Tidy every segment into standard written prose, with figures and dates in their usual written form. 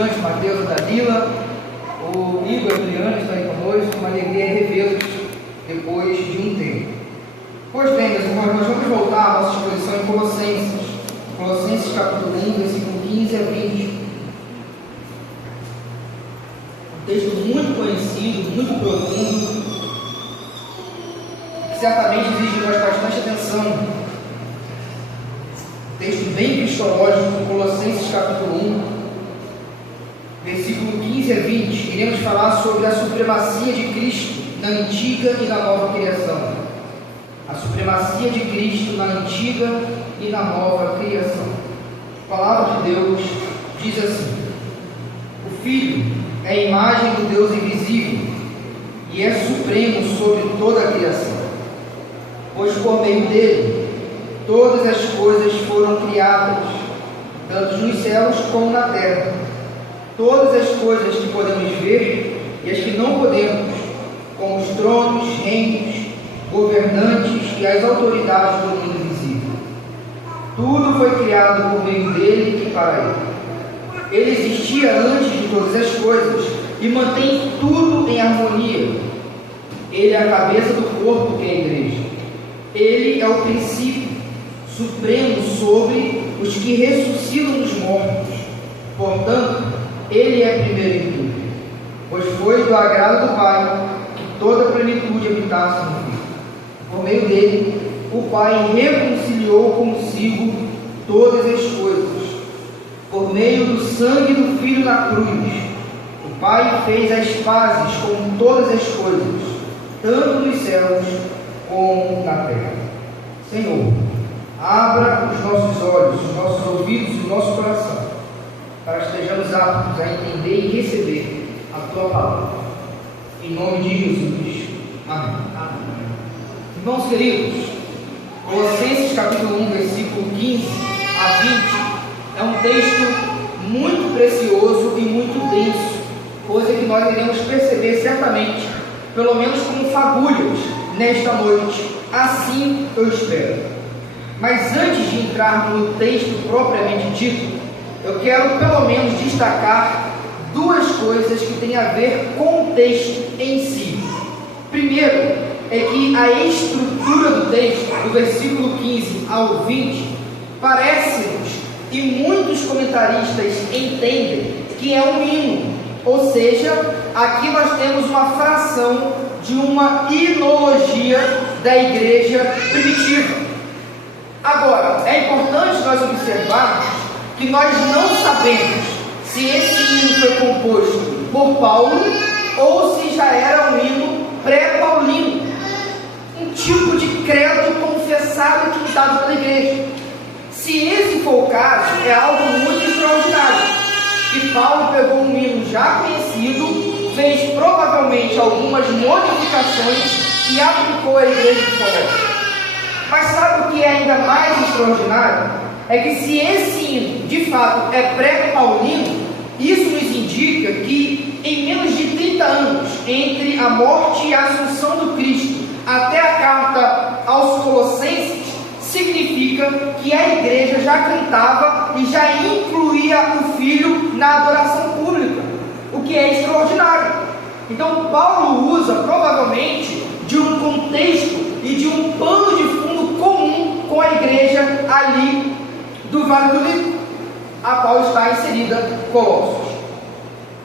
visitantes, Mateus, a Dalila, o Igor, a Adriana estão aí conosco, uma alegria revê-los depois de um tempo. Pois bem, meus irmãos, nós vamos voltar à nossa exposição em Colossenses capítulo 1, versículo 15 a 20. Um texto muito conhecido, muito profundo, que certamente exige de nós bastante atenção. Texto bem cristológico, Colossenses capítulo 1, versículo 15 a 20. Iremos falar sobre a supremacia de Cristo na antiga e na nova criação. A supremacia de Cristo na antiga e na nova criação. A palavra de Deus diz assim: o Filho é a imagem do Deus invisível e é supremo sobre toda a criação, pois por meio dele todas as coisas foram criadas, tanto nos céus como na terra, todas as coisas que podemos ver e as que não podemos, como os tronos, reinos, governantes e as autoridades do mundo invisível. Tudo foi criado por meio dele e para ele. Ele existia antes de todas as coisas e mantém tudo em harmonia. Ele é a cabeça do corpo, que é a igreja. Ele é o princípio supremo sobre os que ressuscitam dos mortos. Portanto, ele é primeiro em tudo, pois foi do agrado do Pai que toda a plenitude habitasse no Filho. Por meio dele, o Pai reconciliou consigo todas as coisas. Por meio do sangue do Filho na cruz, o Pai fez as pazes com todas as coisas, tanto nos céus como na terra. Senhor, abra os nossos olhos, os nossos ouvidos e o nosso coração, para que estejamos aptos a entender e receber a Tua palavra. Em nome de Jesus. Amém. Amém. Irmãos queridos, Colossenses capítulo 1, versículo 15 a 20, é um texto muito precioso e muito denso, coisa que nós iremos perceber certamente, pelo menos como fagulhas, nesta noite. Assim eu espero. Mas antes de entrar no texto propriamente dito, eu quero pelo menos destacar duas coisas que têm a ver com o texto em si. Primeiro, é que a estrutura do texto, do versículo 15 ao 20, parece-nos, e muitos comentaristas entendem, que é um hino, ou seja, aqui nós temos uma fração de uma hinologia da igreja primitiva. Agora, é importante nós observarmos que nós não sabemos se esse hino foi composto por Paulo ou se já era um hino pré-paulino, um tipo de credo confessado e quintado pela igreja. Se esse for o caso, é algo muito extraordinário, que Paulo pegou um hino já conhecido, fez provavelmente algumas modificações e aplicou à igreja de Colossos. Mas sabe o que é ainda mais extraordinário? É que se esse hino de fato é pré-paulino, isso nos indica que em menos de 30 anos, entre a morte e a assunção do Cristo até a carta aos Colossenses, significa que a igreja já cantava e já incluía o Filho na adoração pública, o que é extraordinário. Então Paulo usa provavelmente de um contexto e de um pano de fundo comum com a igreja ali do Vale do Liceu, a qual está inserida Colossos.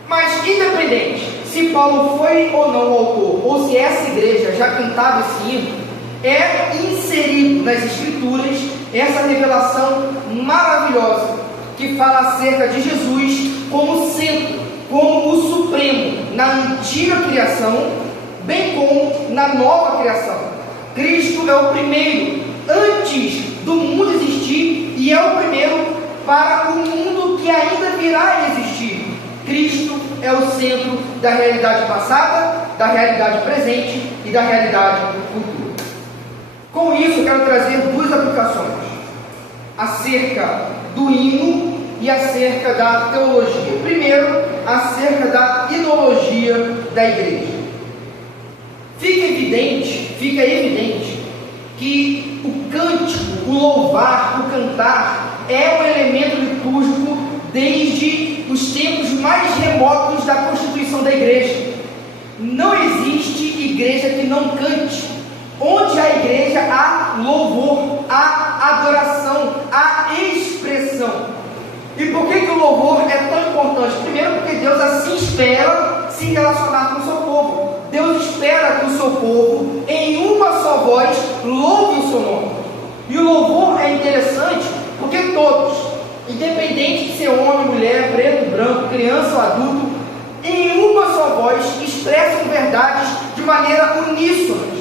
Mas independente se Paulo foi ou não o autor, ou se essa igreja já cantava esse hino, é inserido nas Escrituras essa revelação maravilhosa que fala acerca de Jesus como centro, como o supremo na antiga criação, bem como na nova criação. Cristo é o primeiro antes do mundo existir e é o primeiro para o mundo que ainda virá a existir. Cristo é o centro da realidade passada, da realidade presente e da realidade futura. Com isso, eu quero trazer duas aplicações acerca do hino e acerca da teologia. Primeiro, acerca da hinologia da igreja. Fica evidente que o cântico, o louvar, o cantar é um elemento litúrgico desde os tempos mais remotos da constituição da igreja. Não existe igreja que não cante. Onde há igreja, há louvor, há adoração, há expressão. E por que o louvor é tão importante? Primeiro, porque Deus assim espera se relacionar com o seu povo. Deus espera que o seu povo, em uma só voz, louve o seu nome. E o louvor é interessante porque todos, independente de ser homem, mulher, preto, branco, criança ou adulto, em uma só voz expressam verdades de maneira uníssona.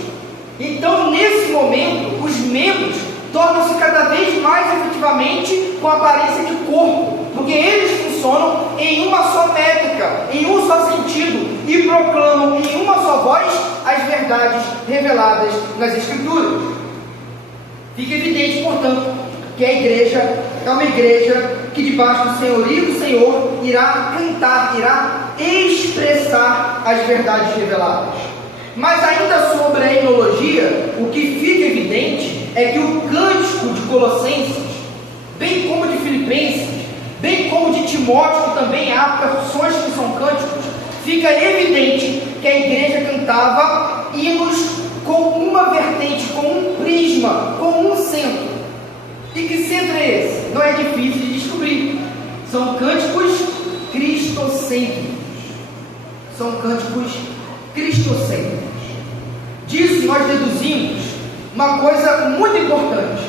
Então, nesse momento, os membros tornam-se cada vez mais efetivamente com aparência de corpo, porque eles funcionam em uma só métrica, em um só sentido, e proclamam em uma só voz as verdades reveladas nas Escrituras. Fica evidente, portanto, que a igreja é uma igreja que debaixo do senhorio do Senhor irá cantar, irá expressar as verdades reveladas. Mas ainda sobre a enologia, o que fica evidente é que o cântico de Colossenses, bem como de Filipenses, bem como de Timóteo, que também há percussões que são cânticos, fica evidente que a igreja cantava hinos com uma vertente, com um prisma, com um centro. E que centro é esse? Não é difícil de descobrir. São cânticos cristocêntricos. São cânticos cristocêntricos. Disso nós deduzimos uma coisa muito importante.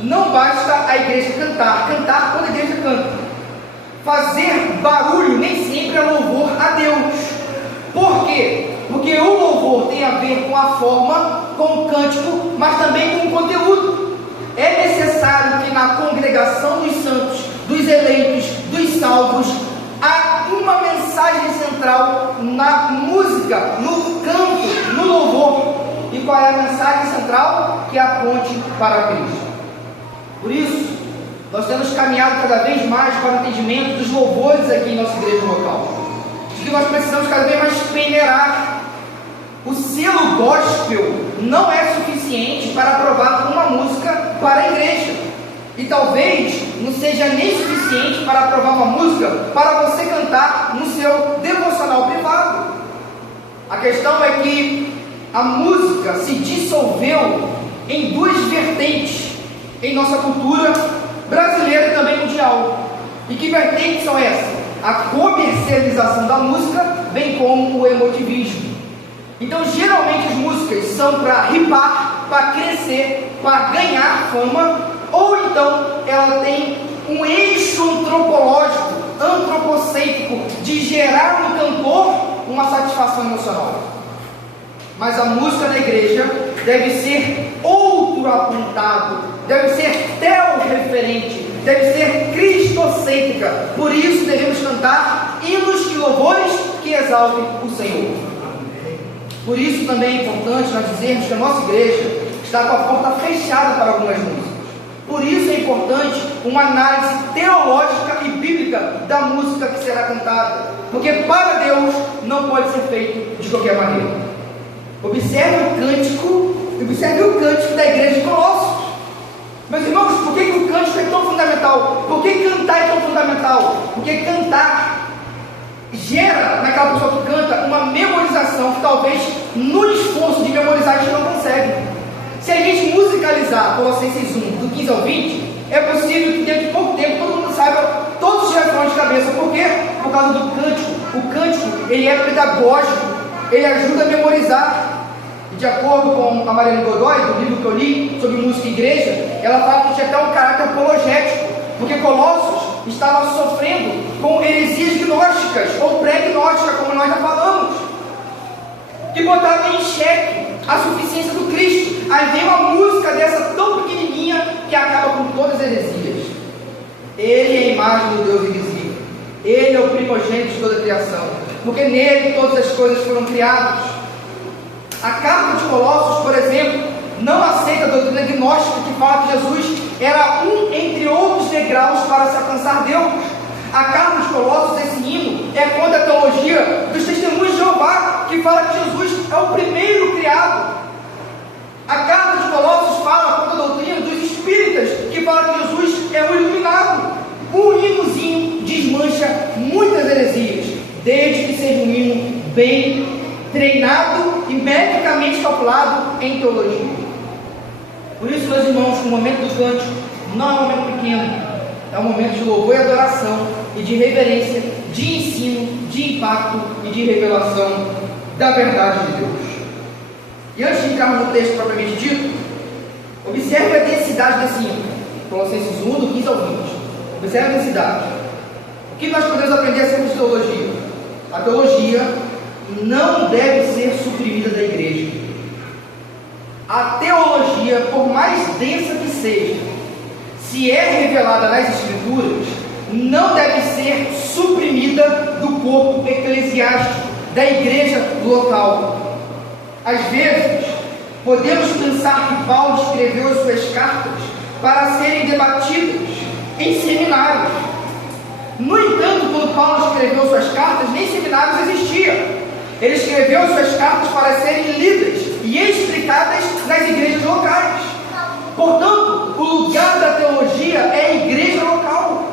Não basta a igreja cantar toda a igreja canta. Fazer barulho nem sempre é louvor a Deus. Por quê? Porque o louvor tem a ver com a forma, com o cântico, mas também com o conteúdo. É necessário que na congregação dos santos, dos eleitos, dos salvos, há uma mensagem central na música, no canto, no louvor. E qual é a mensagem central? Que aponte para Cristo. Por isso, nós temos caminhado cada vez mais para o entendimento dos louvores aqui em nossa igreja local. De que nós precisamos cada vez mais peneirar. O selo gospel não é suficiente para aprovar uma música para a igreja. E talvez não seja nem suficiente para aprovar uma música para você cantar no seu devocional privado. A questão é que a música se dissolveu em duas vertentes em nossa cultura brasileira e também mundial. E que vertentes são essas? A comercialização da música, bem como o emotivismo. Então, geralmente as músicas são para ripar, para crescer, para ganhar fama, ou então ela tem um eixo antropológico, antropocêntrico, de gerar no cantor uma satisfação emocional. Mas a música da igreja deve ser outro apontado, deve ser teo-referente, deve ser cristocêntrica. Por isso devemos cantar hinos e louvores que exaltem o Senhor. Por isso também é importante nós dizermos que a nossa igreja está com a porta fechada para algumas músicas. Por isso é importante uma análise teológica e bíblica da música que será cantada, porque para Deus não pode ser feito de qualquer maneira. Observe o cântico da igreja de Colossos. Meus irmãos, por que o cântico é tão fundamental? Por que cantar é tão fundamental? Porque cantar gera naquela pessoa que canta uma memorização que talvez no esforço de memorizar a gente não consegue. Se a gente musicalizar Colossenses 1, do 15 ao 20, é possível que dentro de pouco tempo todo mundo saiba todos os refrões de cabeça. Por quê? Por causa do cântico. O cântico, ele é pedagógico, ele ajuda a memorizar. De acordo com a Mariana Godoy, do livro que eu li sobre música e igreja, ela fala que tinha até um caráter apologético, porque Colossos estava sofrendo com heresias gnósticas ou pré-gnósticas, como nós já falamos, que botavam em xeque a suficiência do Cristo. Aí vem uma música dessa tão pequenininha que acaba com todas as heresias. Ele é a imagem do Deus invisível, ele é o primogênito de toda a criação, porque nele todas as coisas foram criadas. A carta de Colossos, por exemplo, não aceita a doutrina gnóstica que fala que Jesus era um entre outros degraus para se alcançar Deus. A carta de Colossos, esse hino, é contra a teologia dos testemunhos de Jeová, que fala que Jesus é o primeiro criado. A carta de Colossos fala contra a doutrina dos espíritas, que fala que Jesus é o iluminado. Um hinozinho desmancha muitas heresias. desde que seja um hino bem treinado e metricamente calculado em teologia. Por isso, meus irmãos, o momento do cântico não é um momento pequeno, é um momento de louvor e adoração, e de reverência, de ensino, de impacto e de revelação da verdade de Deus. E antes de entrarmos no texto propriamente dito, observe a densidade desse hino. Colossenses 1, do 15 ao 20. Observe a densidade. O que nós podemos aprender acerca de teologia? A teologia não deve ser suprimida da igreja. A teologia, por mais densa que seja, se é revelada nas Escrituras, não deve ser suprimida do corpo eclesiástico, da igreja local. Às vezes, podemos pensar que Paulo escreveu as suas cartas para serem debatidas em seminários. No entanto, quando Paulo escreveu suas cartas, nem seminários existiam. Ele escreveu suas cartas para serem lidas e explicadas nas igrejas locais. Portanto, o lugar da teologia é a igreja local.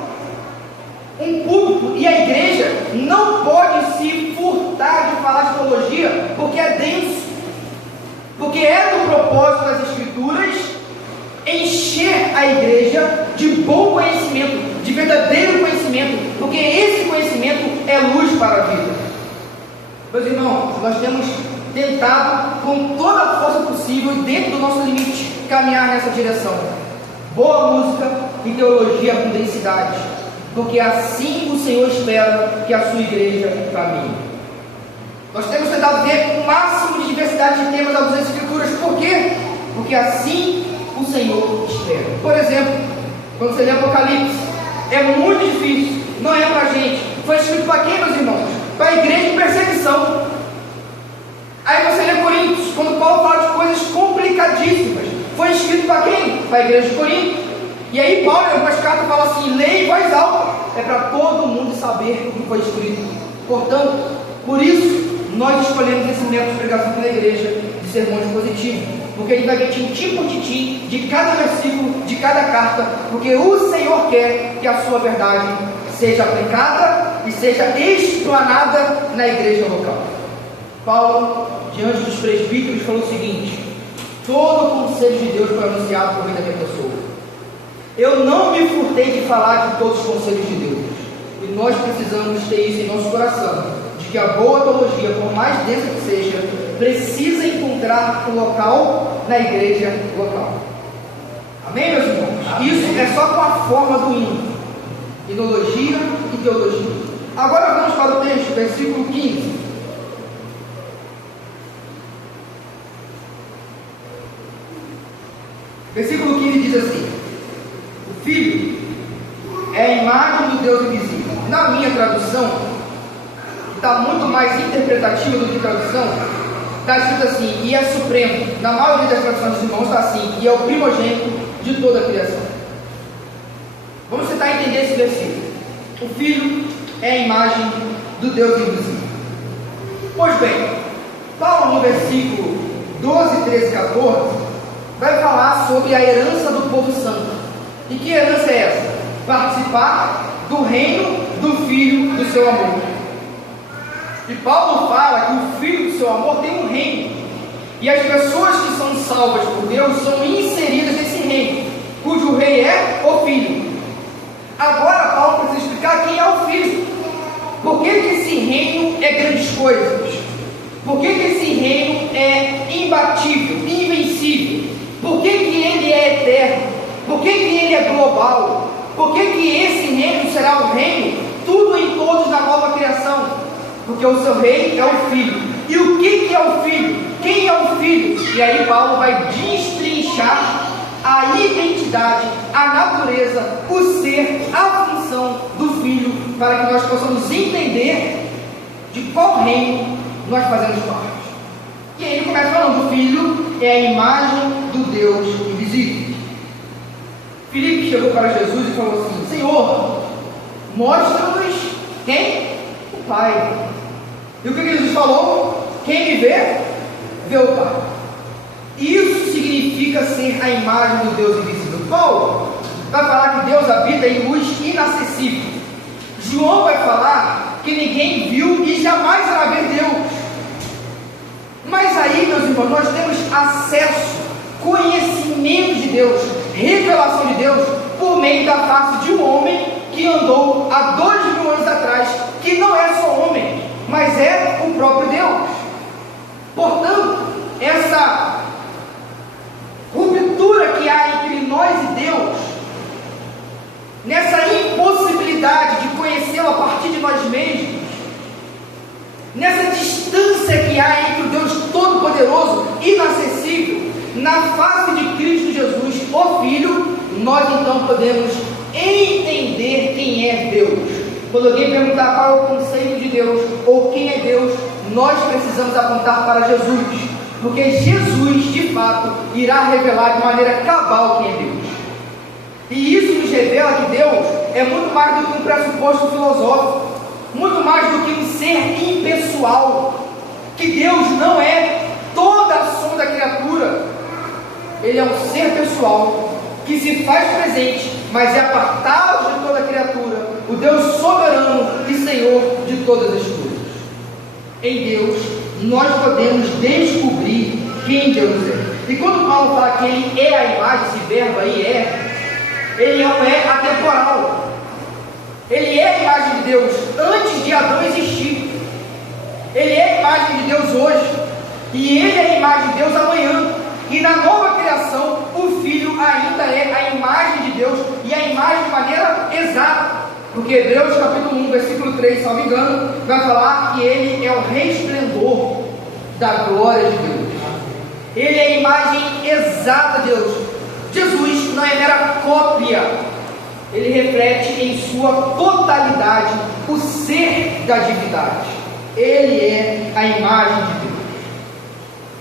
Um púlpito e a igreja não pode se furtar de falar de teologia, porque é denso. Porque é do propósito das Escrituras encher a igreja de bom conhecimento, de verdadeiro conhecimento, porque esse conhecimento é luz para a vida. Meus irmãos, nós temos tentado com toda a força possível e dentro do nosso limite caminhar nessa direção. Boa música e teologia com densidade, porque assim o Senhor espera que a sua igreja caminhe. Nós temos tentado ver o máximo de diversidade de temas das Escrituras. Por quê? Porque assim o Senhor espera. Por exemplo, quando você lê Apocalipse, é muito difícil, não é para a gente. Foi escrito para quem, meus irmãos? Para a igreja em perseguição. Aí você lê Coríntios, quando Paulo fala de coisas complicadíssimas, foi escrito para quem? Para a igreja de Corinto. E aí Paulo, em algumas cartas, fala assim: leia em voz alta, é para todo mundo saber o que foi escrito. Portanto, por isso, nós escolhemos esse método de pregação na igreja, de sermões positivos, porque ele vai ver tintim por tintim de cada versículo, de cada carta, porque o Senhor quer que a sua verdade seja aplicada e seja explanada na igreja local. Paulo, diante dos presbíteros, falou o seguinte: todo o conselho de Deus foi anunciado por meio da minha pessoa. Eu não me furtei de falar de todos os conselhos de Deus, e nós precisamos ter isso em nosso coração, que a boa teologia, por mais densa que seja, precisa encontrar um local na igreja local. Amém, meus irmãos? Amém. Isso é só com a forma do hino, hinologia e teologia. Agora vamos para o texto, versículo 15. Versículo 15 diz assim: o Filho é a imagem do Deus invisível. Na minha tradução, está muito mais interpretativa do que tradução, está escrito assim: e é supremo. Na maioria das traduções dos irmãos está assim: e é o primogênito de toda a criação. Vamos tentar entender esse versículo. O Filho é a imagem do Deus invisível. Pois bem, Paulo, no versículo 12, 13 e 14, vai falar sobre a herança do povo santo. E que herança é essa? Participar do reino do Filho do seu amor. E Paulo fala que o Filho do seu amor tem um reino, e as pessoas que são salvas por Deus são inseridas nesse reino, cujo rei é o Filho. Agora Paulo precisa explicar quem é o Filho. Por que esse reino é grandes coisas? Por que esse reino é imbatível, invencível? Por que ele é eterno? Por que ele é global? Por que esse reino será um reino tudo em todos na nova criação? Porque o seu rei é o Filho. E o que é o Filho? Quem é o Filho? E aí Paulo vai destrinchar a identidade, a natureza, o ser, a função do Filho, para que nós possamos entender de qual reino nós fazemos parte. E aí ele começa falando: o Filho é a imagem do Deus invisível. Filipe chegou para Jesus e falou assim: Senhor, mostra-nos quem? O Pai. E o que Jesus falou? Quem me vê, vê o Pai. Isso significa ser a imagem do Deus invisível. Paulo vai falar que Deus habita em luz inacessível. João vai falar que ninguém viu e Deus, revelação de Deus, por meio da face de um homem que andou há 2000 anos atrás, que não é só homem, mas é o próprio Deus. Portanto, essa ruptura que há entre nós e Deus, nessa impossibilidade de conhecê-lo a partir de nós mesmos, nessa distância que há entre o Deus Todo-Poderoso, inacessível, na face de Cristo Jesus, o Filho, nós então podemos entender quem é Deus. Quando alguém perguntar qual é o conceito de Deus, ou quem é Deus, nós precisamos apontar para Jesus, porque Jesus, de fato, irá revelar de maneira cabal quem é Deus. E isso nos revela que Deus é muito mais do que um pressuposto filosófico, muito mais do que um ser impessoal, que Deus não é toda a som da criatura. Ele é um ser pessoal, que se faz presente, mas é apartado de toda a criatura, o Deus soberano e Senhor de todas as coisas. Em Deus, nós podemos descobrir quem Deus é. E quando Paulo fala que Ele é a imagem, esse verbo aí ele não é atemporal. Ele é a imagem de Deus antes de Adão existir. Ele é a imagem de Deus hoje, e Ele é a imagem de Deus amanhã. E na nova criação, o Filho ainda é a imagem de Deus, e a imagem de maneira exata, porque Hebreus capítulo 1, versículo 3, se não me engano, vai falar que Ele é o resplendor da glória de Deus. Ele é a imagem exata de Deus. Jesus não é mera cópia, Ele reflete em sua totalidade o ser da divindade. Ele é a imagem de Deus.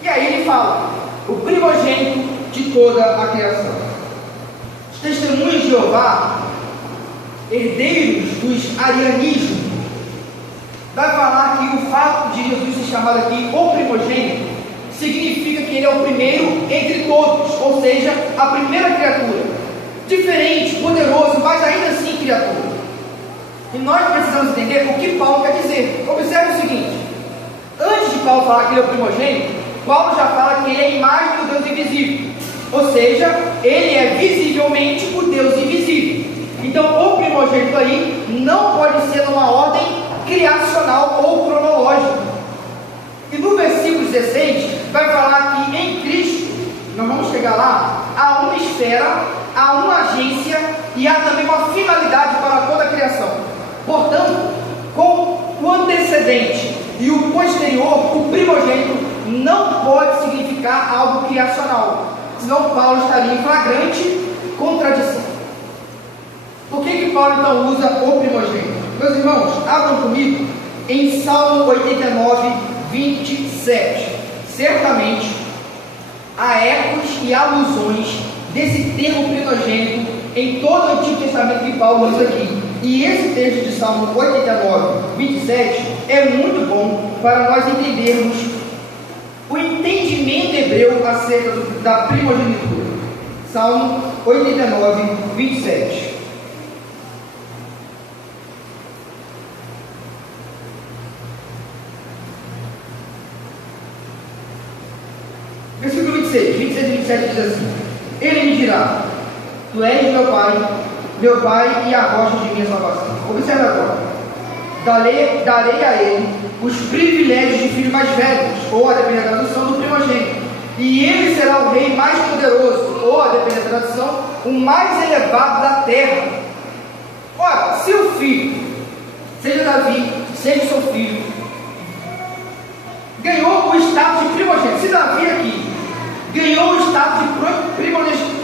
E aí ele fala, o primogênito de toda a criação. Os testemunhos de Jeová, herdeiros dos arianismos, vai falar que o fato de Jesus ser chamado aqui o primogênito significa que ele é o primeiro entre todos, ou seja, a primeira criatura, diferente, poderoso, mas ainda assim criatura. E nós precisamos entender o que Paulo quer dizer. Observe o seguinte: antes de Paulo falar que ele é o primogênito, Paulo já fala que ele é a imagem do Deus invisível, ou seja, ele é visivelmente o Deus invisível. Então o primogênito aí não pode ser numa ordem criacional ou cronológica. E no versículo 16 vai falar que em Cristo, nós vamos chegar lá, há uma esfera, há uma agência e há também uma finalidade para toda a criação. Portanto, com o antecedente e o posterior, o primogênito não pode significar algo criacional, senão Paulo estaria em flagrante contradição. Por que Paulo então usa o primogênito? Meus irmãos, abram comigo em Salmo 89, 27. Certamente há ecos e alusões desse termo primogênito em todo o Antigo Testamento que Paulo usa aqui. E esse texto de Salmo 89, 27 é muito bom para nós entendermos o entendimento hebreu acerca da primogenitura. Salmo 89, 27. Versículo 26 e 27 diz assim: Ele me dirá: Tu és meu pai e a rocha de minha salvação. Observe agora: darei a ele os privilégios de filho mais velhos, ou a depender da tradução, do primogênito, e ele será o rei mais poderoso, ou a depender da tradução, o mais elevado da terra. Ora, se o filho, seja Davi, seja seu filho, ganhou o status de primogênito, se Davi aqui ganhou o status de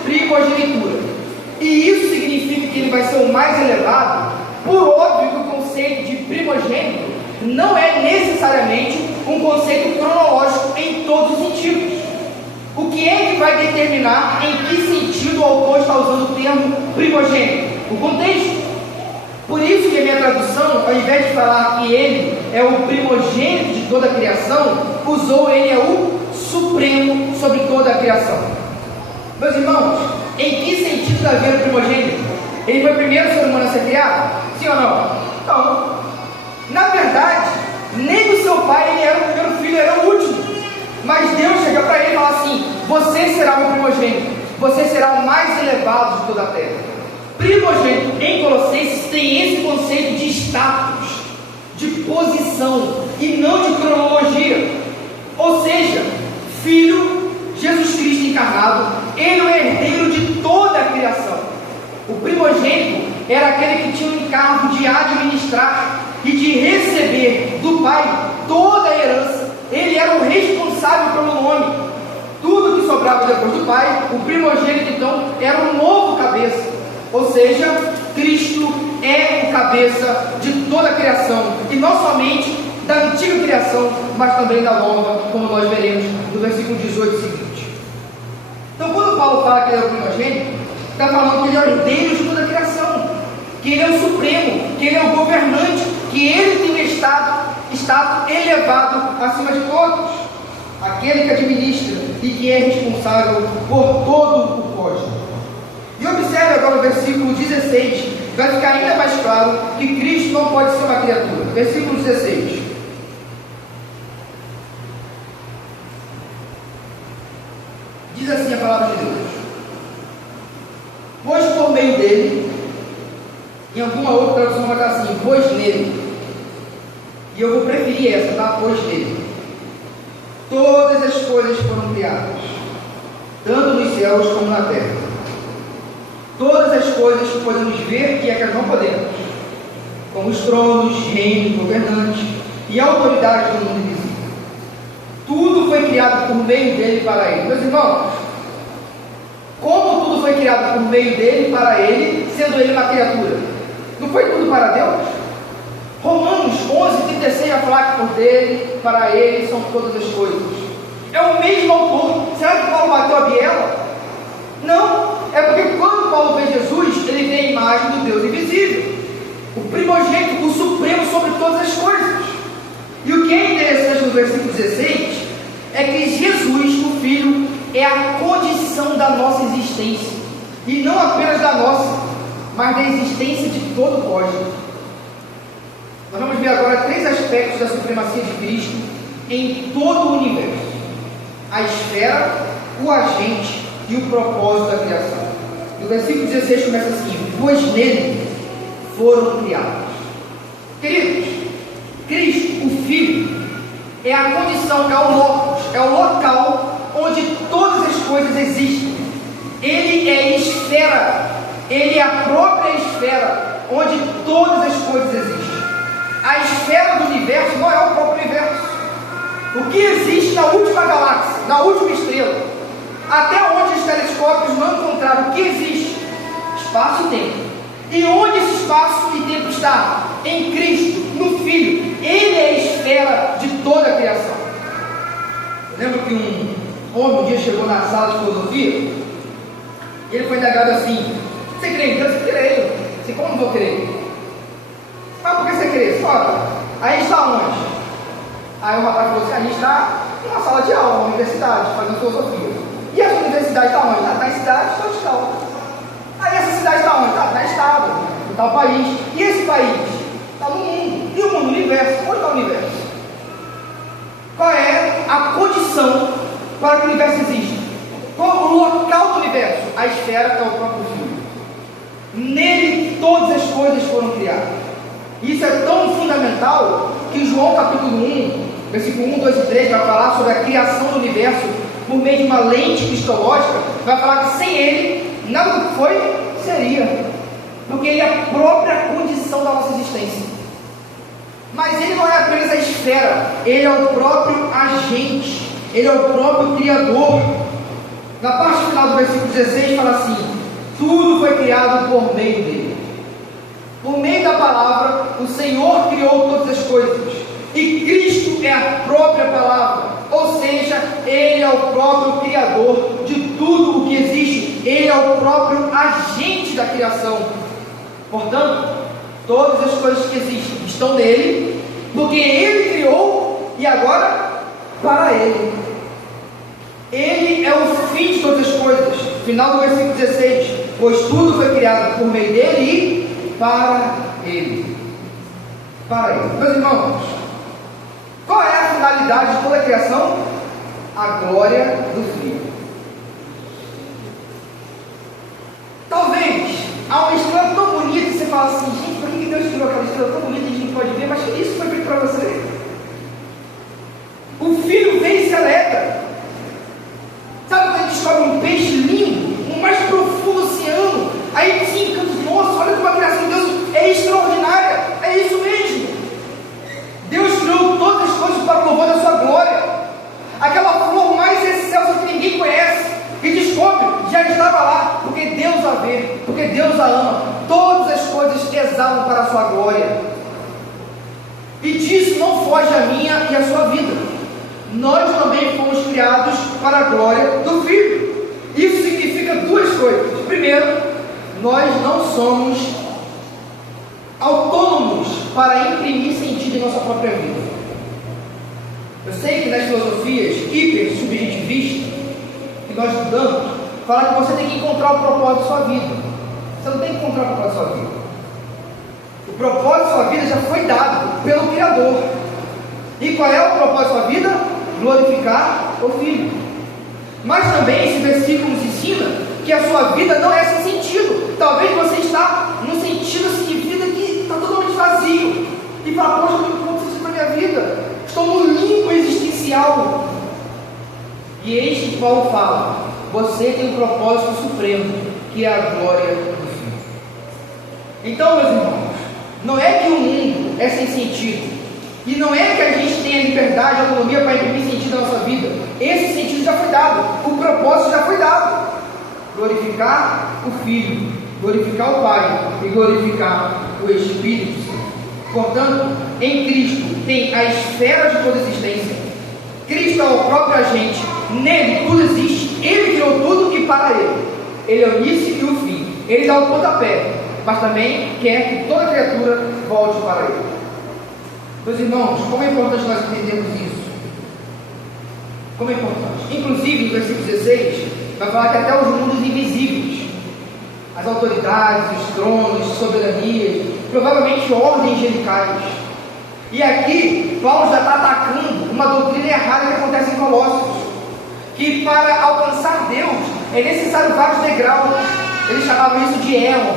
primogenitura, e isso significa que ele vai ser o mais elevado, por óbvio que o conceito de primogênito não é necessariamente um conceito cronológico em todos os sentidos. O que é que vai determinar em que sentido o autor está usando o termo primogênito? O contexto. Por isso que a minha tradução, ao invés de falar que ele é o primogênito de toda a criação, usou ele é o supremo sobre toda a criação. Meus irmãos, em que sentido Davi era o primogênito? Ele foi o primeiro ser humano a ser criado? Sim ou não? Não. Na verdade, nem do seu pai ele era o primeiro filho, ele era o último. Mas Deus chega para ele e fala assim: você será o primogênito. você será o mais elevado de toda a terra. Primogênito em Colossenses tem esse conceito de status, de posição e não de cronologia. Ou seja, Filho, Jesus Cristo encarnado, Ele é o herdeiro de toda a criação. O primogênito era aquele que tinha o encargo de administrar e de receber do Pai toda a herança. Ele era o responsável pelo nome. Tudo que sobrava depois do Pai, o primogênito então era o novo cabeça. Ou seja, Cristo é o cabeça de toda a criação, e não somente da antiga criação, mas também da nova, como nós veremos no versículo 18 seguinte. Então, quando Paulo fala que ele é o primogênito, está falando que ele é o herdeiro de toda a criação, que ele é o supremo, que ele é o governante, que ele tem um estado elevado acima de todos, aquele que administra e que é responsável por todo o cosmos. E observe agora o versículo 16, vai ficar ainda mais claro que Cristo não pode ser uma criatura. Versículo 16. Diz assim a palavra de Deus: pois por meio dele, em alguma outra tradução vai estar assim, pois nele, e eu vou preferir essa, tá? Pois nele, todas as coisas foram criadas, tanto nos céus como na terra. Todas as coisas que podemos ver e as que não podemos, como os tronos, reinos, governantes e autoridades do mundo invisível. Tudo foi criado por meio dele e para ele. Meus irmãos, como tudo foi criado por meio dele e para ele, sendo ele uma criatura? Não foi tudo para Deus? Romanos 11:36 vai falar que por dele, para ele são todas as coisas. É o mesmo autor. Será que Paulo bateu a biela? Não, é porque quando Paulo vê Jesus, ele vê a imagem do Deus invisível, o primogênito, o supremo sobre todas as coisas. E o que é interessante no versículo 16 é que Jesus, o Filho, é a condição da nossa existência, e não apenas da nossa, mas da existência de todo o cosmos. Nós vamos ver agora 3 aspectos da supremacia de Cristo em todo o universo: a esfera, o agente e o propósito da criação. No versículo 16 começa assim: pois nele foram criados. Queridos, Cristo, o Filho, é a condição, é o locus, é o local onde todas as coisas existem. Ele é a esfera, ele é a própria esfera onde todas as coisas existem. A esfera do universo não é o próprio universo. O que existe na última galáxia, na última estrela, até onde os telescópios não encontraram o que existe? Espaço e tempo. E onde esse espaço e tempo está? Em Cristo, no Filho. Ele é a esfera de toda a criação. Eu lembro que um homem um dia chegou na sala de filosofia e ele foi indagado assim: você crê em Deus? Eu creio. Você, como não vou crer? Mas por que você crê? Olha, aí está onde? Aí o rapaz falou assim: a gente está numa sala de aula, uma universidade, fazendo filosofia. E essa universidade está onde? Está em cidade tal. Aí essa cidade está onde? Está em estado, em tal país. E esse país? Está no mundo. E o mundo? No universo. Onde está o universo? Qual é a condição para que o universo exista? Qual é o local do universo? A esfera é o próprio Filho. Nele todas as coisas foram criadas. Isso é tão fundamental que João capítulo 1, versículo 1, 2 e 3 vai falar sobre a criação do universo por meio de uma lente cristológica. Vai falar que sem ele nada do que foi seria, porque ele é a própria condição da nossa existência. Mas ele não é apenas a esfera, ele é o próprio agente, ele é o próprio Criador. Na parte final do versículo 16 fala assim: tudo foi criado por meio dele. Por meio da palavra, o Senhor criou todas as coisas, e Cristo é a própria palavra, ou seja, Ele é o próprio Criador de tudo o que existe, Ele é o próprio agente da criação. Portanto, todas as coisas que existem estão nele, porque Ele criou, e agora, para Ele. Ele é o fim de todas as coisas. Final do versículo 16: pois tudo foi criado por meio dele e para Ele. Para Ele. Meus irmãos, qual é a finalidade de toda a criação? A glória do Filho. há uma estrela tão bonita e você fala assim, gente, por que Deus criou aquela estrela tão bonita e a gente não pode ver? Mas isso foi feito para você. O filho vem e se alegra. Sabe quando a gente descobre um peixe lindo, um mais profundo oceano, aí se encanta, nossa, olha como a criação de Deus é extraordinária. É isso mesmo. Deus criou todas as coisas para o louvor da sua glória. Aquela flor mais excelsa que ninguém conhece e descobre, já estava lá, porque Deus a vê, porque Deus a ama. Todas as coisas exalam para a sua glória. E disso não foge a minha e a sua vida. Nós também fomos criados para a glória do Filho. Isso significa duas coisas. Primeiro, nós não somos autônomos para imprimir sentido em nossa própria vida. Eu sei que nas filosofias hiper subjetivistas que nós estudamos, fala que você tem que encontrar o propósito da sua vida. Você não tem que encontrar o propósito da sua vida. O propósito da sua vida já foi dado pelo Criador. E qual é o propósito da sua vida? Glorificar o Filho. Mas também esse versículo nos ensina que a sua vida não é sem sentido. Talvez você está num sentido assim, de vida que está totalmente vazio e fala, poxa, eu não tenho sentido para a minha vida, estou no limbo existencial. E eis que Paulo fala, você tem um propósito supremo, que é a glória do Filho. Então, meus irmãos, não é que o mundo é sem sentido, e não é que a gente tenha liberdade, autonomia para imprimir sentido na nossa vida. Esse sentido já foi dado, o propósito já foi dado. Glorificar o Filho, glorificar o Pai e glorificar o Espírito Santo. Portanto, em Cristo tem a esfera de toda existência. Cristo é o próprio agente, nele tudo existe, Ele criou tudo e para Ele. Ele é o início e o fim. Ele dá o pontapé, mas também quer que toda criatura volte para Ele. Meus irmãos, como é importante nós entendermos isso? Como é importante? Inclusive, no versículo 16, vai falar que até os mundos invisíveis, as autoridades, os tronos, soberanias, provavelmente ordens angelicais. E aqui, Paulo já está atacando uma doutrina errada que acontece em Colossos, que para alcançar Deus é necessário vários degraus. Ele chamava isso de éons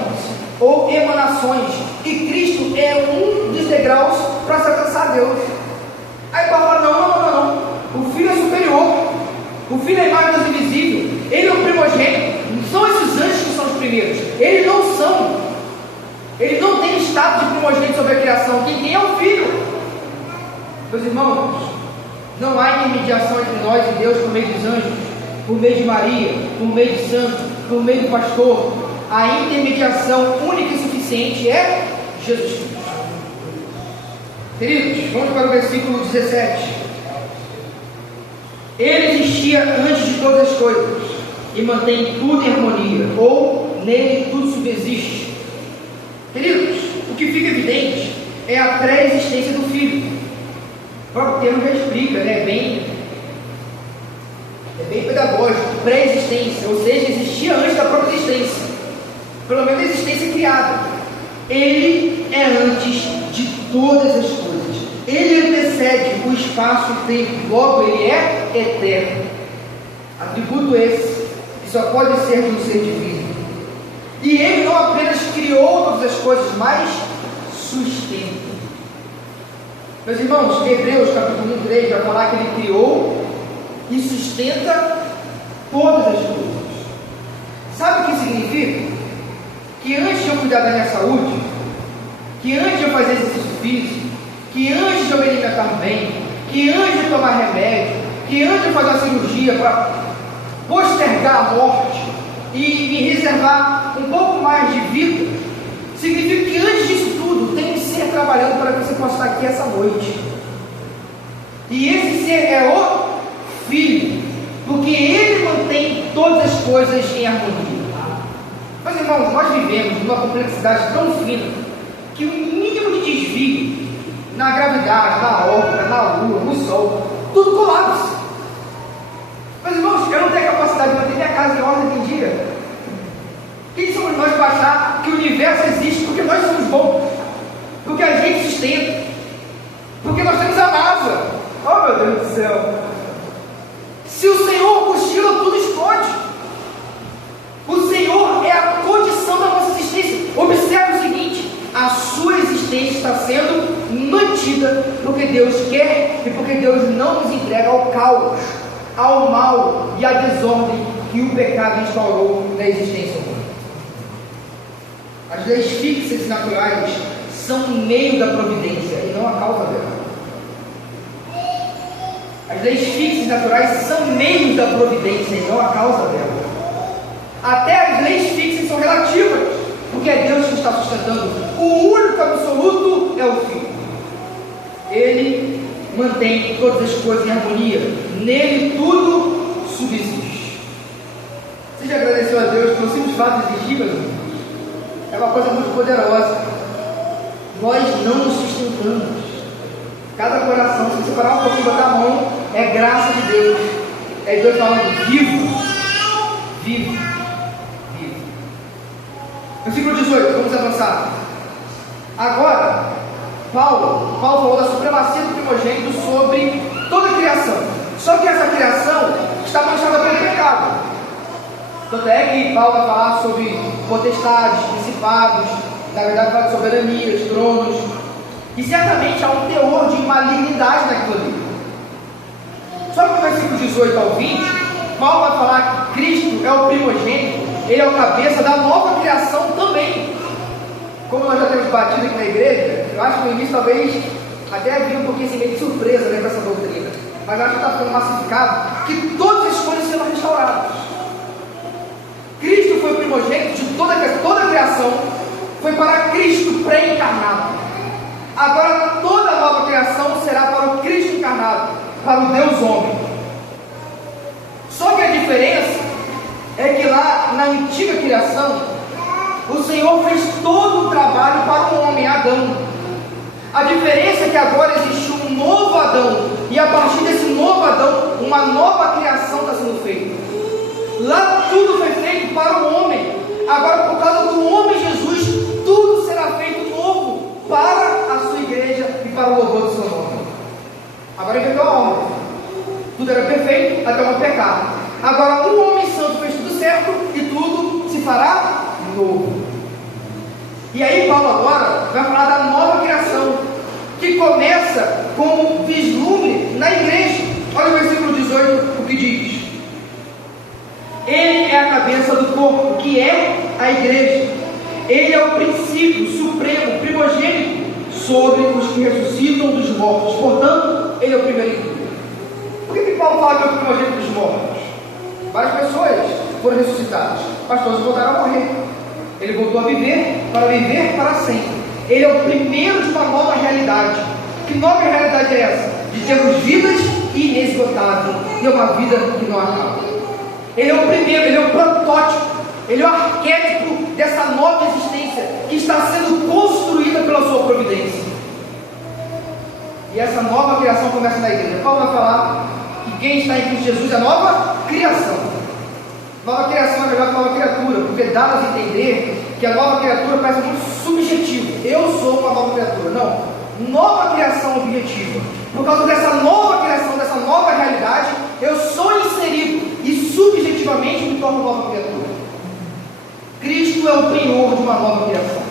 ou emanações, e Cristo é um dos degraus para se alcançar Deus. Aí Paulo fala, não, o Filho é superior, o Filho é a imagem do invisível, Ele é o primogênito, não são esses anjos que são os primeiros, eles não são, Ele não tem status de primogênito sobre a criação, quem tem é o Filho. Meus irmãos, não há intermediação entre nós e Deus por meio dos anjos, por meio de Maria, por meio de santo, por meio do pastor. A intermediação única e suficiente é Jesus Cristo. Queridos, vamos para o versículo 17. Ele existia antes de todas as coisas e mantém tudo em harmonia, ou nele tudo subsiste. Queridos, o que fica evidente é a pré-existência do Filho. O próprio termo já explica, né? É bem pedagógico, pré-existência, ou seja, existia antes da própria existência, pelo menos a existência criada. Ele é antes de todas as coisas, ele antecede o espaço e o tempo, logo ele é eterno. Atributo esse que só pode ser de um ser divino. E ele não apenas criou todas as coisas, mas sustenta. Meus irmãos, Hebreus capítulo 1:3 vai falar que ele criou e sustenta todas as coisas. Sabe o que significa? Que antes de eu cuidar da minha saúde, que antes de eu fazer exercício físico, que antes de eu me alimentar bem, que antes de tomar remédio, que antes de eu fazer uma cirurgia para postergar a morte e me reservar um pouco mais de vida, significa que antes disso tudo tem um ser trabalhando para que você possa estar aqui essa noite. E esse ser é o Filho, porque Ele mantém todas as coisas em harmonia. Mas irmãos, nós vivemos numa complexidade tão fina que o mínimo de desvio na gravidade, na órbita, na lua, no sol, tudo colapsa. Mas irmãos, eu não tenho a capacidade de manter minha casa em ordem em dia. Quem somos nós para achar que o universo existe porque nós somos bons, porque a gente sustenta, porque nós temos a NASA? Oh meu Deus do céu! Se o Senhor cochila, tudo explode. O Senhor é a condição da nossa existência existência está sendo mantida porque Deus quer e porque Deus não nos entrega ao caos, ao mal e à desordem que o pecado instaurou na existência humana. As leis fixas e naturais são um meio da providência e não a causa dela. As leis fixas e naturais são meios da providência e não a causa dela. Até as leis fixas são relativas, porque é Deus que está sustentando. O único absoluto é o Filho. Ele mantém todas as coisas em harmonia. Nele tudo subsiste. Você já agradeceu a Deus pelo simples fato de existir, meus irmãos? É uma coisa muito poderosa. Nós não nos sustentamos. Cada coração, se você parar um pouquinho e botar a mão, é graça de Deus. É Deus falando: vivo, vivo, vivo. Versículo 18, vamos avançar. Agora, Paulo falou da supremacia do primogênito sobre toda a criação. Só que essa criação está manchada pelo pecado. Tanto é que Paulo vai falar sobre potestades, principados, na verdade fala de soberanias, tronos. E certamente há um teor de malignidade naquilo ali. Só que no versículo 18 ao 20, Paulo vai falar que Cristo é o primogênito, ele é o cabeça da nova criação também. Como nós já temos batido aqui na igreja, eu acho que no início talvez até havia um pouquinho assim, meio de surpresa dentro dessa doutrina. Mas eu acho que está ficando massificado que todas as coisas serão restauradas. Cristo foi o primogênito de toda a criação, foi para Cristo pré-encarnado. Agora toda a nova criação será para o Cristo encarnado, para o Deus homem. Só que a diferença é que lá na antiga criação, o Senhor fez todo o trabalho para o homem, Adão. A diferença é que agora existe um novo Adão, e a partir desse novo Adão, uma nova criação está sendo feita. Lá tudo foi feito para o homem. Agora, por causa do homem Jesus, tudo será feito novo para a sua igreja e para o louvor do seu nome. Agora inventou a obra. Tudo era perfeito até o pecado. Agora um homem santo fez tudo certo e tudo se fará novo. E aí Paulo agora vai falar da nova criação, que começa como vislumbre na igreja. Olha o versículo 18, o que diz: Ele é a cabeça do corpo, que é a igreja. Ele é o princípio supremo, primogênito, sobre os que ressuscitam dos mortos. Portanto, ele é o primeiro em tudo. Por que Paulo fala que é o primogênito dos mortos? Várias pessoas foram ressuscitadas, mas todos voltaram a morrer. Ele voltou a viver para sempre. Ele é o primeiro de uma nova realidade. Que nova realidade é essa? De termos vidas inesgotáveis e uma vida que não acaba. Ele é o primeiro, ele é o protótipo, ele é o arquétipo dessa nova existência que está sendo construída pela sua providência. E essa nova criação começa na igreja. Paulo vai falar que quem está em Cristo Jesus é a nova criação. Nova criação é melhor que nova criatura, porque dá-nos a entender que a nova criatura parece muito subjetivo. Eu sou uma nova criatura. Não, nova criação objetiva. Por causa dessa nova criação, dessa nova realidade, eu sou inserido e subjetivamente me torno nova criatura. Cristo é o penhor de uma nova criação.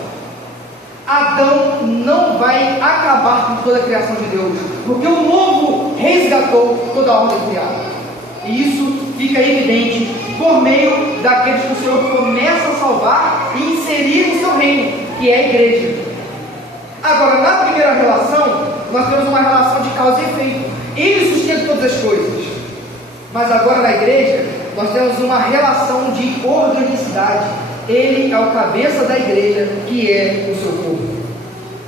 Adão não vai acabar com toda a criação de Deus, porque o novo resgatou toda a ordem criada. E isso fica evidente por meio daqueles que o Senhor começa a salvar e inserir no seu reino, que é a igreja. Agora, na primeira relação, nós temos uma relação de causa e efeito. Ele sustenta todas as coisas. Mas agora na igreja, nós temos uma relação de organicidade. Ele é o cabeça da igreja, que é o seu corpo.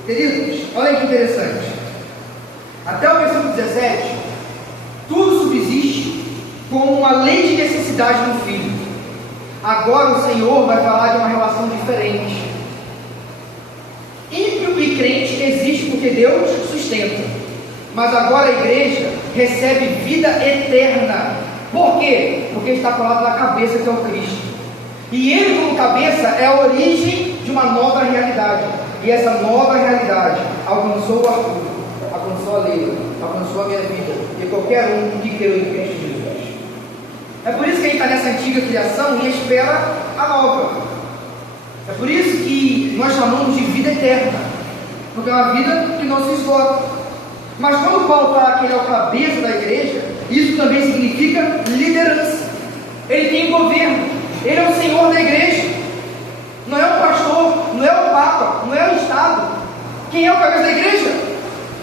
Queridos, olha que interessante. Até o versículo 17, tudo subsiste como uma lei de necessidade no Filho. Agora o Senhor vai falar de uma relação diferente. Ímpio e crente existe porque Deus sustenta. Mas agora a igreja recebe vida eterna. Por quê? Porque está colado na cabeça, que é o Cristo. E ele como cabeça é a origem de uma nova realidade. E essa nova realidade alcançou o Arthur, alcançou a Leila, alcançou a minha vida e qualquer um que creu em Cristo Jesus. É por isso que a gente está nessa antiga criação e espera a nova. É por isso que nós chamamos de vida eterna. porque é uma vida que não se esgota. Mas quando Paulo fala que ele é o cabeça da igreja, isso também significa liderança. Ele tem governo, ele é o Senhor da igreja. Não é o pastor, não é o Papa, não é o Estado. Quem é o cabeça da igreja?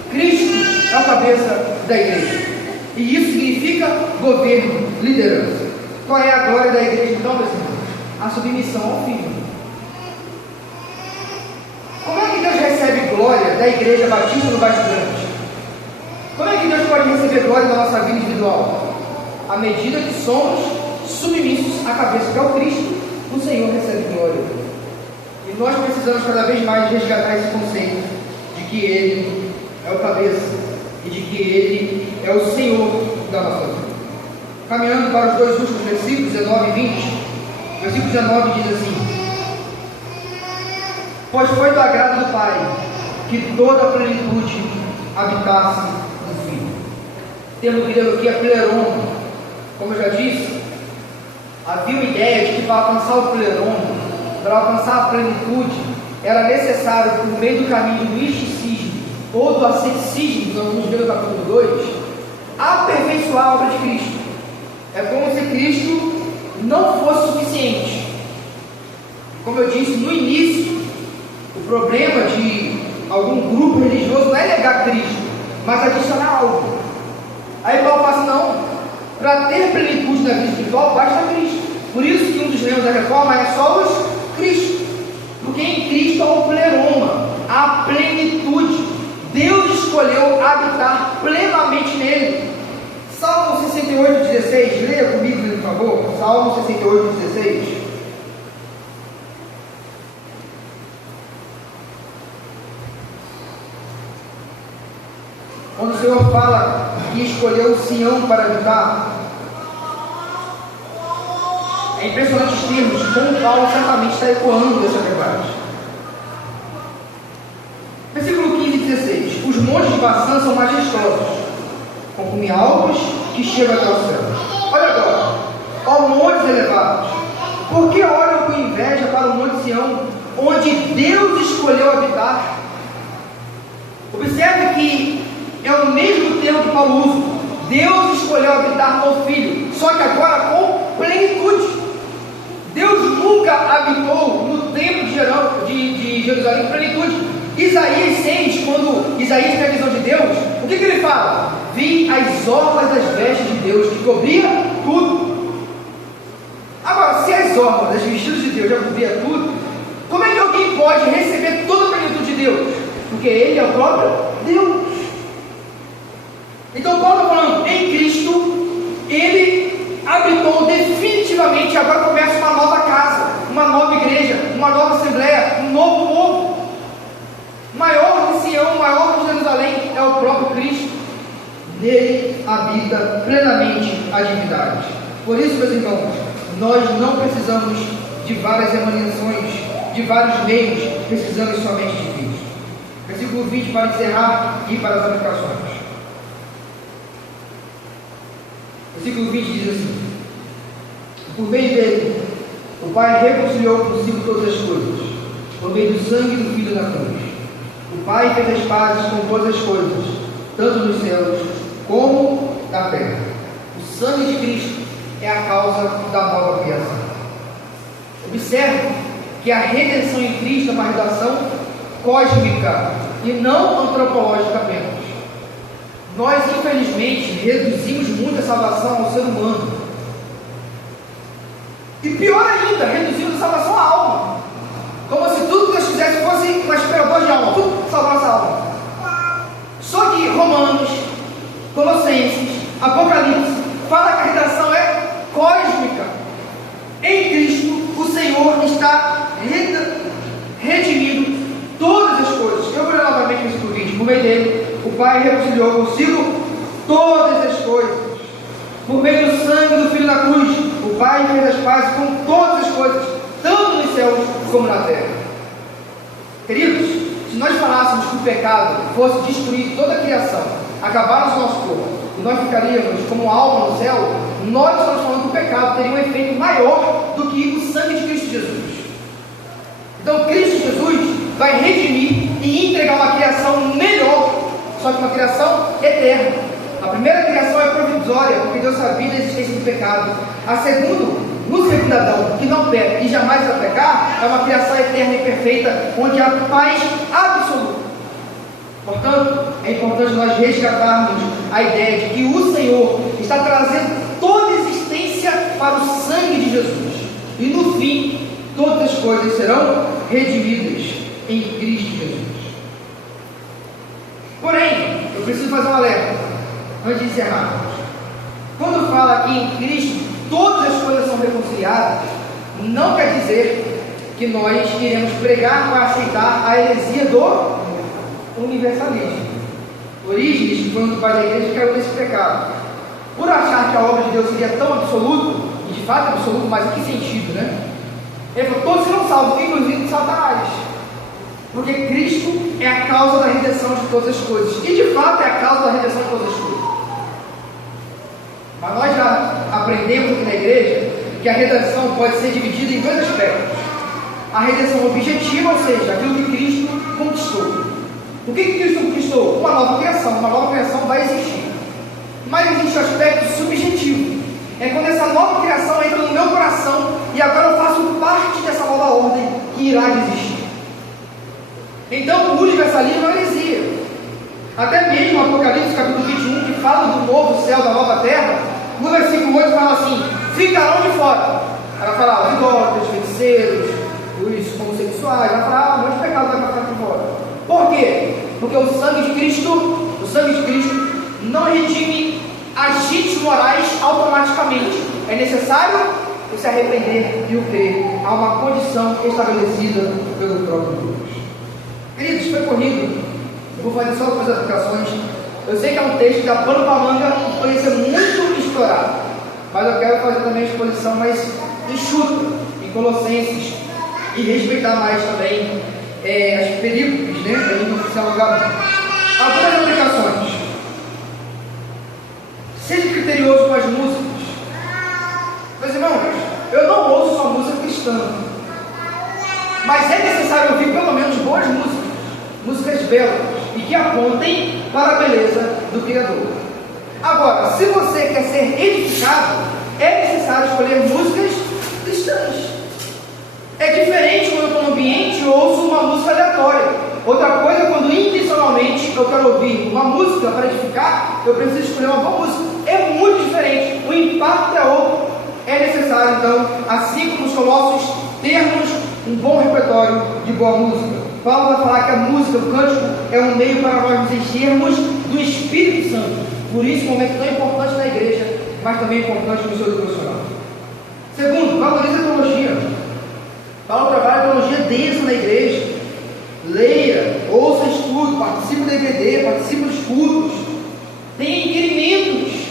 Cristo é o cabeça da igreja. E isso significa governo, liderança. Qual é a glória da igreja então, meus irmãos? A submissão ao Filho. Como é que Deus recebe glória da igreja batista do Baixo Grande? Como é que Deus pode receber glória da nossa vida individual? À medida que somos submissos à cabeça que é o Cristo, o Senhor recebe glória. E nós precisamos cada vez mais resgatar esse conceito de que Ele é o cabeça e de que Ele é o Senhor da nossa vida. Caminhando para os dois últimos versículos, 19 e 20, versículo 19 diz assim: pois foi do agrado do Pai que toda a plenitude habitasse no Filho. O termo grego aqui é pleroma. Como eu já disse, havia uma ideia de que para alcançar o pleroma, para alcançar a plenitude, era necessário, por meio do caminho do misticismo ou do asceticismo, que vamos ver no capítulo 2, aperfeiçoar a obra de Cristo. É como se Cristo não fosse suficiente. Como eu disse no início, o problema de algum grupo religioso não é negar Cristo, mas adicionar algo. Aí Paulo fala assim: não, para ter plenitude na vida espiritual, basta Cristo. Por isso que um dos lemas da reforma é solos Cristo, porque em Cristo há o pleroma, a plenitude. Deus escolheu habitar plenamente nele. Salmo 68:16, leia comigo, por favor. Salmo 68:16. Quando o Senhor fala que escolheu Sião para habitar, é impressionante os termos, como Paulo certamente está ecoando dessa verdade. Versículo 15 e 16: os montes de Baçã são majestosos, com cume altos que chegam até o céu. Olha agora, ó montes elevados, por que olham com inveja para o monte Sião, onde Deus escolheu habitar? Observe que é o mesmo termo que Paulo usa. Deus escolheu habitar no Filho, só que agora com plenitude. Deus nunca habitou no templo de Jerusalém com plenitude. Isaías 6, quando Isaías tem a visão de Deus, o que ele fala? Vi as orlas das vestes de Deus, que cobria tudo. Agora, se as orlas das vestidos de Deus já cobria tudo, como é que alguém pode receber toda a plenitude de Deus? Porque Ele é o próprio Deus. Então Paulo está falando, em Cristo, Ele habitou definitivamente. Agora começa uma nova casa, uma nova igreja, uma nova assembleia, um novo povo. Maior que Sião, maior que Jerusalém, é o próprio Cristo. Nele habita plenamente a divindade. Por isso, meus irmãos, nós não precisamos de várias emanações, de vários meios, precisamos somente de Cristo. Versículo 20, para encerrar e ir para as aplicações. Versículo 20 diz assim: por meio dele, o Pai reconciliou consigo todas as coisas, por meio do sangue do Filho na cruz. O Pai fez as pazes com todas as coisas, tanto nos céus como na terra. O sangue de Cristo é a causa da nova criação. Observe que a redenção em Cristo é uma redação cósmica e não antropológica apenas. Nós, infelizmente, reduzimos muito a salvação ao ser humano. E pior ainda, reduzimos a salvação à alma. Como se tudo que Deus fizesse fosse um aspirador de alma, tudo salvar nossa alma. Só que Romanos, Colossenses, Apocalipse, fala que a redação é cósmica. Em Cristo, o Senhor está redimindo todas as coisas. Eu vou ler novamente o versículo 20. Por meio dele, o Pai reconciliou consigo todas as coisas. Por meio do sangue do Filho na cruz, o Pai fez as pazes com todas as coisas, tanto nos céus como na terra. Queridos, se nós falássemos que o pecado fosse destruir toda a criação, acabar no nosso corpo, e nós ficaríamos como alma no céu, nós estamos falando que o pecado teria um efeito maior do que o sangue de Cristo Jesus. Então Cristo Jesus vai redimir e entregar uma criação melhor, só que uma criação eterna. A primeira criação é provisória, porque Deus sabia da existência do pecado. A segunda, no segundo Adão, que não peca e jamais vai pecar, é uma criação eterna e perfeita, onde há paz absoluta. Portanto, é importante nós resgatarmos a ideia de que o Senhor está trazendo toda a existência para o sangue de Jesus. E no fim, todas as coisas serão redimidas em Cristo Jesus. Porém, eu preciso fazer um alerta antes de encerrar. Quando fala aqui em Cristo, todas as coisas são reconciliadas, não quer dizer que nós iremos pregar para aceitar a heresia do universalismo. Orígenes, que foi um dos pais da igreja, caiu nesse pecado. Por achar que a obra de Deus seria tão absoluta, e de fato é absoluto, mas em que sentido, né? Ele falou, todos serão salvos, inclusive Satanás. Porque Cristo é a causa da redenção de todas as coisas. E de fato é a causa da redenção de todas as coisas. Mas nós já aprendemos aqui na igreja que a redenção pode ser dividida em dois aspectos. A redenção objetiva, ou seja, aquilo que Cristo conquistou. O que Cristo conquistou? Uma nova criação. Uma nova criação vai existir. Mas existe o aspecto subjetivo. É quando essa nova criação entra no meu coração e agora eu faço parte dessa nova ordem que irá existir. Então o universalismo é uma heresia. Até mesmo o Apocalipse capítulo 21, que fala do novo céu, da nova terra, no versículo 8 fala assim: ficarão de fora. Ela fala, os idólatras, os feiticeiros, os homossexuais, ela fala, um monte de pecado vai ficar de fora. Por quê? Porque o sangue de Cristo não redime agentes morais automaticamente. É necessário o se arrepender e o crer. Há uma condição estabelecida pelo próprio Deus. Queridos, foi corrido. Eu vou fazer só algumas aplicações. Eu sei que é um texto que dá pano para a manga e pode ser muito explorado, mas eu quero fazer também a exposição mais enxuta em Colossenses e respeitar mais também as perícopes, né? Para a gente não se alongar muito. Algumas aplicações. Seja criterioso com as músicas. Meus irmãos, eu não ouço só música cristã, mas é necessário ouvir pelo menos boas músicas belas e que apontem para a beleza do Criador. Agora, se você quer ser edificado, é necessário escolher músicas cristãs. É diferente quando eu estou no ambiente e ouço uma música aleatória. Outra coisa é quando intencionalmente eu quero ouvir uma música para edificar, eu preciso escolher uma boa música. É muito diferente, o impacto é outro. É necessário, então, assim como os Colossos, termos um bom repertório de boa música. Paulo vai falar que a música, o cântico, é um meio para nós nos enchermos do Espírito Santo. Por isso, um momento tão importante na igreja, mas também importante no seu devocional. Segundo, valorize a teologia. Paulo trabalha a teologia densa na igreja. Leia, ouça, estudo, participe do DVD, participe dos cultos. Tenha inquirimentos.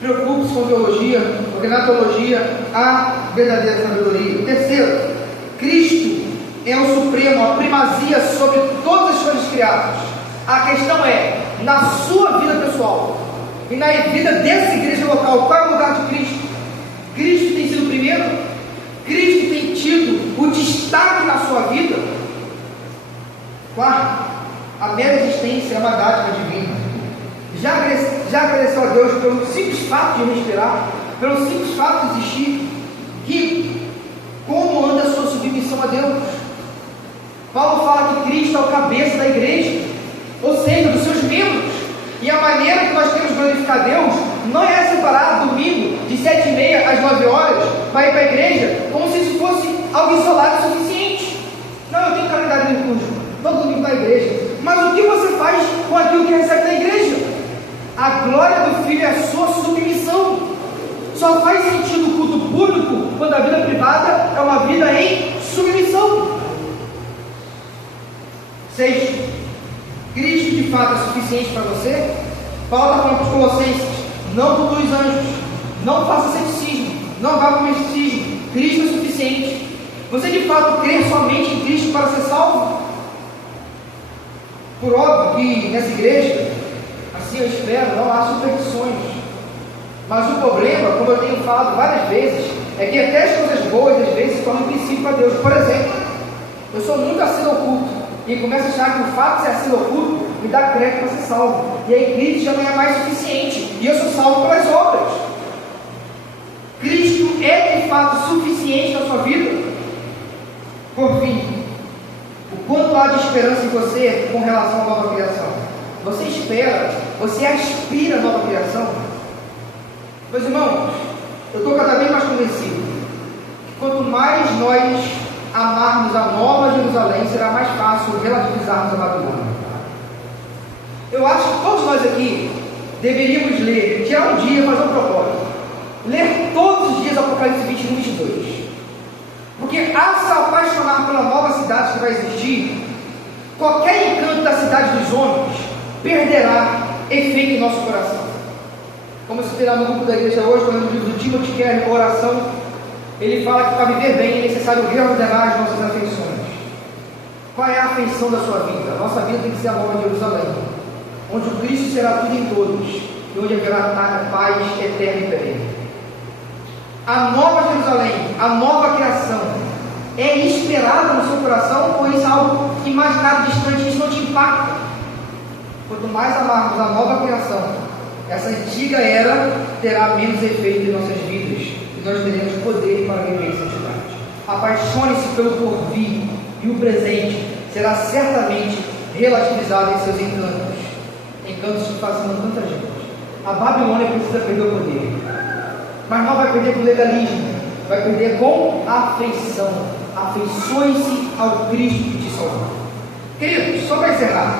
Preocupe-se com teologia, porque na teologia há verdadeira sabedoria. Terceiro, Cristo é o supremo, a primazia sobre todas as coisas criadas. A questão é, na sua vida pessoal e na vida dessa igreja local, qual é o lugar de Cristo? Cristo tem sido o primeiro? Cristo tem tido o destaque na sua vida? Quarto, a mera existência é uma dádiva divina. Já agradeceu a Deus pelo simples fato de respirar, pelo simples fato de existir? Como anda a sua submissão a Deus? Paulo fala que Cristo é o cabeça da igreja, ou seja, dos seus membros. E a maneira que nós temos de glorificar Deus não é separar domingo de 7h30 às 9 horas para ir para a igreja como se isso fosse algo isolado o suficiente. Não, eu tenho calendário litúrgico, todo domingo na igreja. Mas o que você faz com aquilo que recebe da igreja? A glória do Filho é a sua submissão. Só faz sentido o culto público quando a vida privada é uma vida em submissão. Sexto, Cristo de fato é suficiente para você? Paulo está falando para os Colossenses: não cultue os anjos, não faça ceticismo, não vá com misticismo. Cristo é suficiente. Você de fato crê somente em Cristo para ser salvo? Por óbvio que nessa igreja, assim eu espero, não há superstições. Mas o problema, como eu tenho falado várias vezes, é que até as coisas boas às vezes se tornam princípio para Deus. Por exemplo, eu sou muito assíduo ao culto, E começa a achar que o fato de ser assim oculto me dá crédito para ser salvo. E aí Cristo já não é mais suficiente. E eu sou salvo pelas obras. Cristo é de fato suficiente na sua vida? Por fim, o quanto há de esperança em você com relação à nova criação? Você espera, você aspira a nova criação? Meus irmãos, eu estou cada vez mais convencido que quanto mais nós amarmos a nova Jerusalém, será mais fácil relativizarmos a Babilônia. Eu acho que todos nós aqui deveríamos ler, tirar um dia, fazer um propósito, ler todos os dias Apocalipse 21 e 22. Porque ao se apaixonar pela nova cidade que vai existir, qualquer encanto da cidade dos homens perderá efeito em nosso coração. Como eu citei lá no grupo da igreja hoje, falando do livro do Timothy Keller, Oração, ele fala que para viver bem é necessário reordenar as nossas afeições. Qual é a afeição da sua vida? A nossa vida tem que ser a nova Jerusalém, onde o Cristo será tudo em todos, e onde haverá paz eterna e perene. A nova Jerusalém, a nova criação, é esperada no seu coração, ou isso é algo imaginado, distante, isso não te impacta? Quanto mais amarmos a nova criação, essa antiga era terá menos efeito em nossas vidas, e nós teremos poder para viver em santidade. Apaixone-se pelo porvir, e o presente será certamente relativizado em seus encantos que fascinam tanta gente. A Babilônia precisa perder o poder, mas não vai perder com legalismo, vai perder com afeição. Afeiçoe-se ao Cristo que te salvou. Queridos, só para encerrar,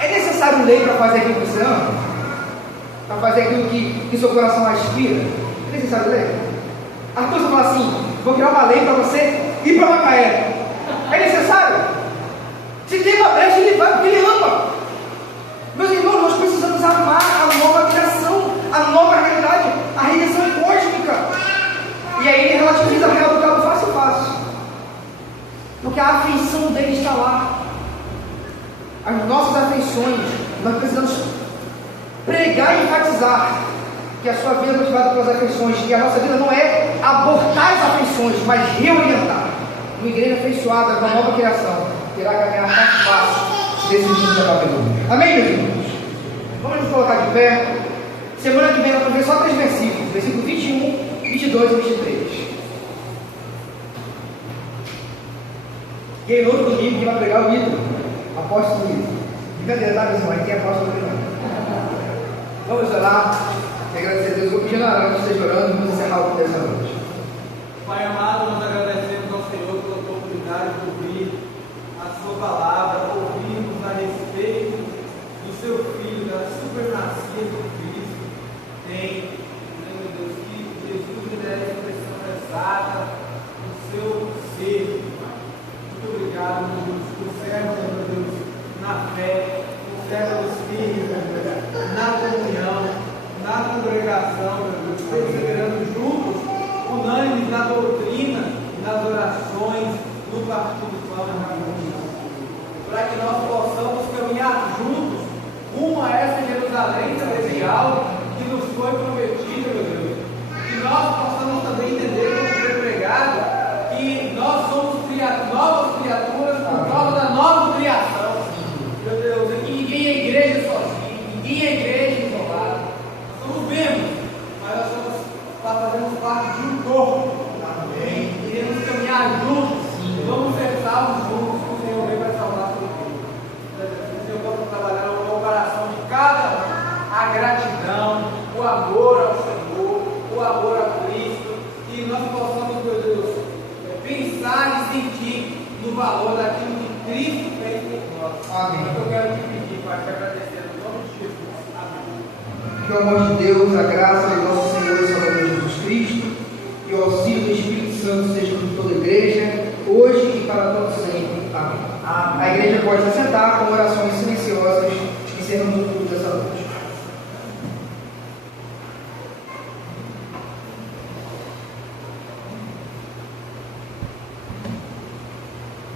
é necessário lei para fazer aquilo que você ama? Para fazer aquilo que seu coração aspira? É necessário lei? Arthur fala assim: vou criar uma lei para você ir para Macaé. É necessário? Se tem uma brecha, ele vai porque ele ama. Meus irmãos, nós precisamos amar a nova criação, a nova realidade, a redenção cósmica. E aí ele relativiza a real do cabo fácil. Porque a afeição dele está lá. As nossas afeições, nós precisamos pregar e enfatizar que a sua vida é motivada pelas afeições, que a nossa vida não é abortar as afeições, mas reorientar. Uma igreja afeiçoada com a nova criação terá caminhar mais fácil desse mundo da Babilônia. Amém, meus irmãos? Vamos nos colocar de pé. Semana que vem nós vamos ver só 3 versículos: versículo 21, 22 e 23. E aí, no outro domingo, que vai pregar o ídolo, apóstolo ídolo. Brincadeira, tá, pessoal? Aqui é apóstolo ídolo. Vamos orar e agradecer a Deus. Vou pedir na hora que esteja orando, vamos encerrar o culto dessa noite. Pai amado, nós agradecemos ao Senhor pela oportunidade de ouvir a sua palavra, ouvirmos a respeito do seu Filho, da supremacia do Cristo. Tem, meu Deus, que Jesus é a expressão exata do seu ser. Muito obrigado, meu Deus, conserva, meu Deus, na fé, conserva os filhos, meu Deus, na comunhão, na congregação, meu Deus, perseverando juntos, unânimes na doutrina, nas orações, no partir do pão, na comunhão, para que nós possamos caminhar juntos rumo a essa Jerusalém celestial que nos foi prometida, meu Deus. Que nós possamos também entender, como foi pregado, que nós somos novas criaturas por causa da nova criação. Meu Deus, aqui ninguém é igreja sozinho, ninguém é igreja isolada. Nós somos membros, mas nós fazemos parte de um corpo. Amém. Queremos caminhar juntos, vamos ser salvos juntos, o Senhor vem para salvar todo mundo. O Senhor pode trabalhar no coração de cada um, a gratidão, o amor ao Senhor, o amor a Cristo, e nós possamos, meu Deus, pensar e sentir no valor daquilo que Cristo fez por nós. Amém. Eu quero te pedir, Pai, te agradecer no nome de Jesus. Amém. Que o amor de Deus, a graça do nosso Senhor e Salvador Jesus Cristo e o auxílio do Espírito Santo seja com toda a igreja, hoje e para todo sempre. Amém. A igreja pode se sentar com orações silenciosas, encerrando o culto dessa noite.